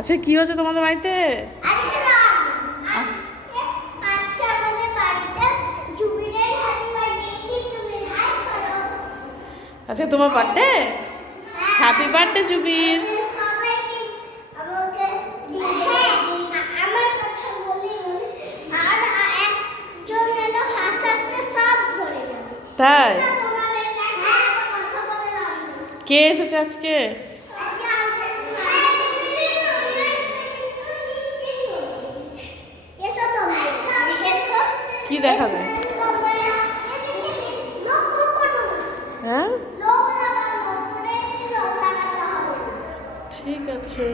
আচ্ছা কি হচ্ছে তোমাদের বাড়িতে? আচ্ছা তোমার বার্থডে? Happy birthday জুবির। তাই? কে এসেছে আজকে? কি দেখাবে? হ্যাঁ ঠিক আছে।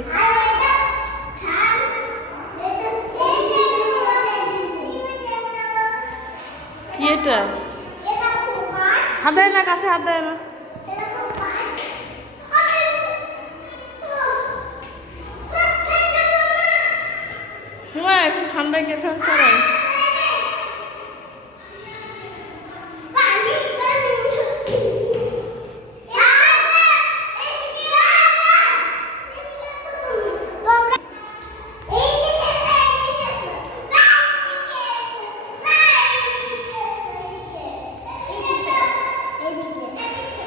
কি এটা? হাত দেয় না, কাছে হাত দেয় না। এখন ঠান্ডায় কে ফ্যান চালায়?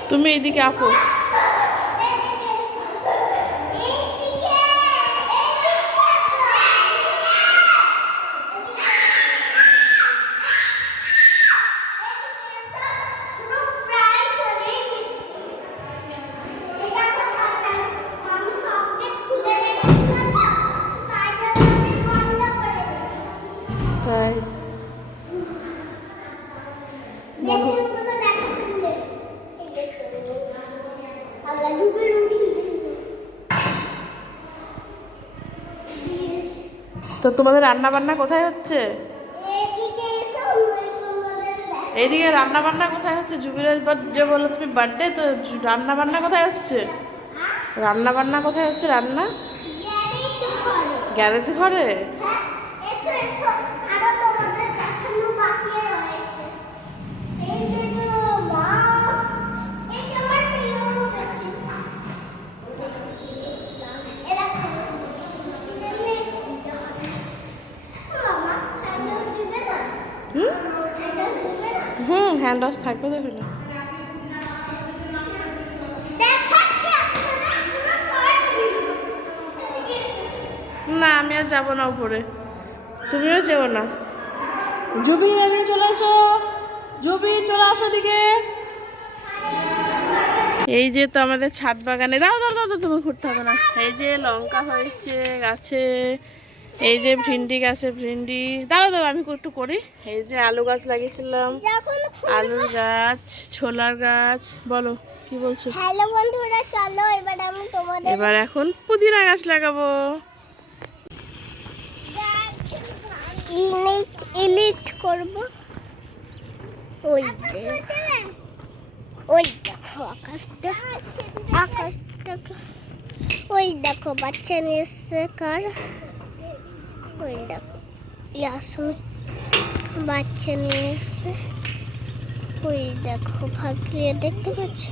তুমি এইদিকে আসো। তাই তো তোমাদের রান্না বান্না কোথায় হচ্ছে? এইদিকে রান্না বান্না কোথায় হচ্ছে? জুবিলের যে বললো তুমি বার্থডে, তো রান্না বান্না কোথায় হচ্ছে? রান্না বান্না কোথায় হচ্ছে? রান্না গ্যারেজ ঘরে। হ্যান্ড ওয়াশ থাকবে, দেখো না। না আমি আর যাবো না উপরে, তুমিও যেও না। জুবির এদিকে চলে আসো, জুবির চলে আসো দিকে। এই যে তো আমাদের ছাদ বাগানে, দাও দাও দাও, তুমি ঘুরতে হবে না। এই যে লঙ্কা হয়েছে গাছে, এই যে ভিন্ডি গাছে ভিন্ডি, দাঁড়াও দাঁড়াও আমি একটু করি। এই যে আলু গাছ লাগিয়েছিলাম, আলুর গাছ, ছোলার গাছ। বলো কি বলছো? হ্যালো বন্ধুরা, চলো এবার এখন পুদিনা গাছ লাগাবো। ইলিট করব। ওই দেখো আকাশটা, ওই দেখো বাচ্চা নিয়ে এসছে কার, ওই দেখো ইয়াসমিন বাচ্চা নিয়ে এসছে। ওই দেখো ভাগিয়ে, দেখতে পাচ্ছ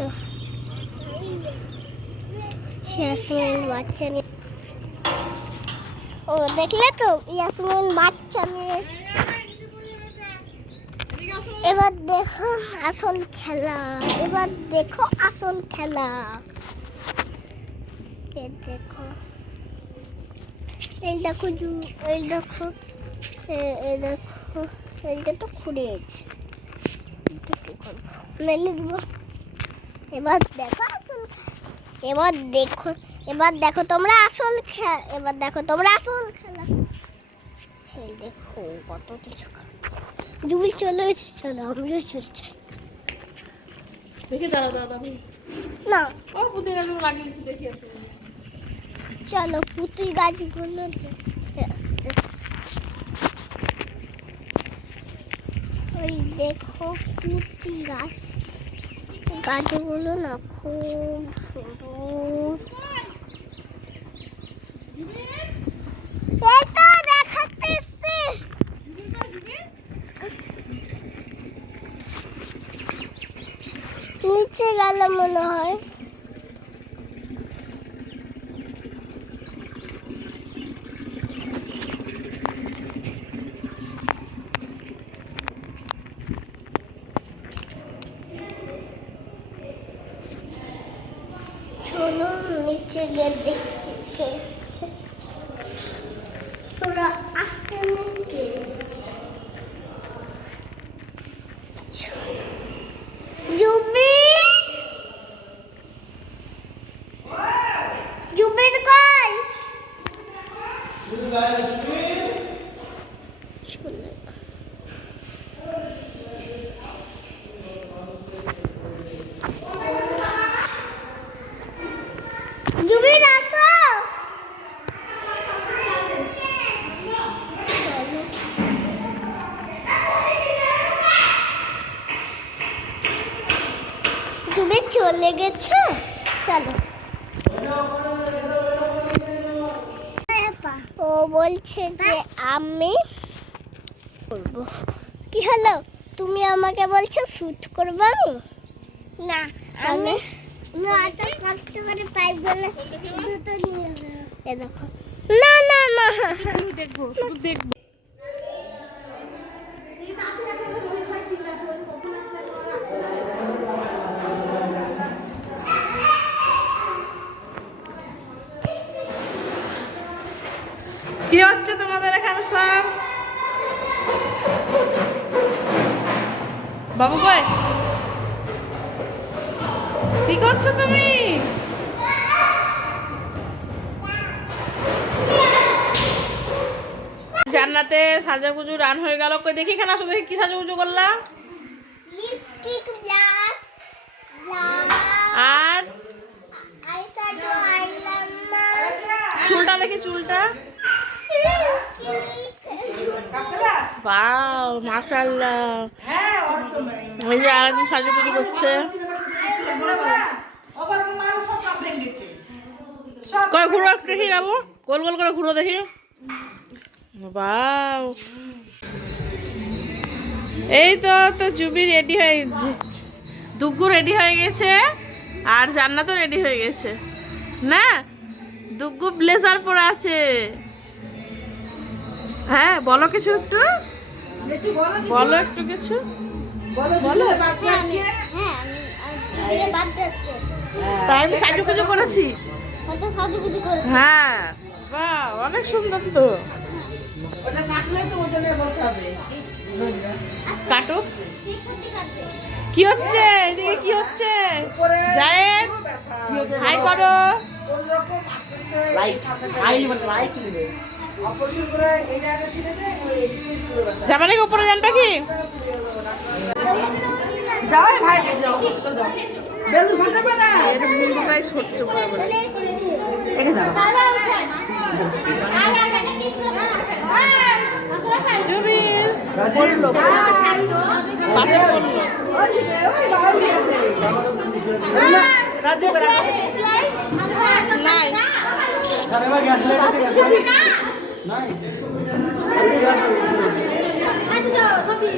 ইয়াসমিন বাচ্চা নিয়ে। ও দেখলে তো, ইয়াসমিন বাচ্চা নিয়ে এসছে। এবার দেখো আসল খেলা, এবার দেখো আসল খেলা। এই দেখো, এই দেখো এই দেখো, এই দেখো, এইটা তো খুঁড়িয়েছে, মেলে দিব। এবার দেখো আসল, এবার দেখো তোমরা আসল খেলা, এবার দেখো তোমরা আসল খেলা। এই দেখো কত কিছু। জুবিল চলে এসেছে, চলো আমিও চলছি। দেখি দাঁড়া দাঁড়া না ও পুদিনা লাগিয়েছি, দেখি। চলো পুঁতি গাছগুলো দেখে আসছে। ওই দেখো পুঁতি গাছ, গাছগুলো না খুব সুন্দর। দেখাতে নিচে গেল মনে হয়। হচ্ছে গিয়ে দেখে এসছে। তোরা আসেনি কেস জুবিন জুবিন কই চলে জুবিন আসো তুমি চলে গেছো চলো ও বলছে যে আমি করবো কি হলো তুমি আমাকে বলছো শুট করবো আমি না তাহলে না তো কষ্ট করে পাইপ বলে দুটো নিয়ে এ দেখো না না না দেখবো শুধু দেখবো কি হচ্ছে তোমাদের এখানে সব বাবু কই কি করছো তুমি জান্নাতে সাজাগুজু রান হয়ে গেল কই দেখি এখানে আসো দেখি কি সাজাগুজু করলা লিপস্টিক ব্লাশ আর আইশ্যাডো আইলাইনার চুলটা দেখি চুলটা বাও মাশাআল্লাহ এই যে আরেকজন সাজুগুজু করছে কই ঘুরো একটু দেখি যাবো গোল গোল করে ঘুরো দেখি বাও এই তো তো জুবি রেডি হয়ে দুগ্গু রেডি হয়ে গেছে আর জান্নাতও রেডি হয়ে গেছে না দুগ্গু ব্লেজার পরে আছে হ্যাঁ বলো কিছু একটু বলো একটু কিছু বলো তাই আমি সাজুগুজু করেছি হ্যাঁ বাহ অনেক সুন্দর তো কাটো কি হচ্ছে এদিকে কি হচ্ছে জায়েদ হাই করো জামানের উপরে জানটা কি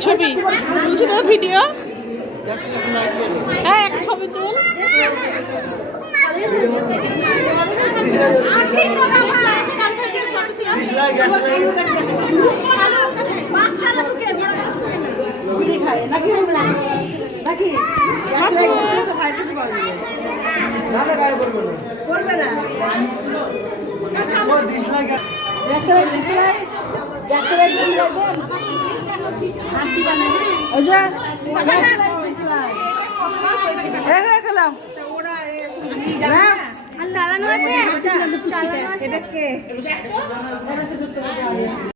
ছবি তুলছি তো ভিডিও হ্যাঁ একটা ছবি তুল চালানো আছে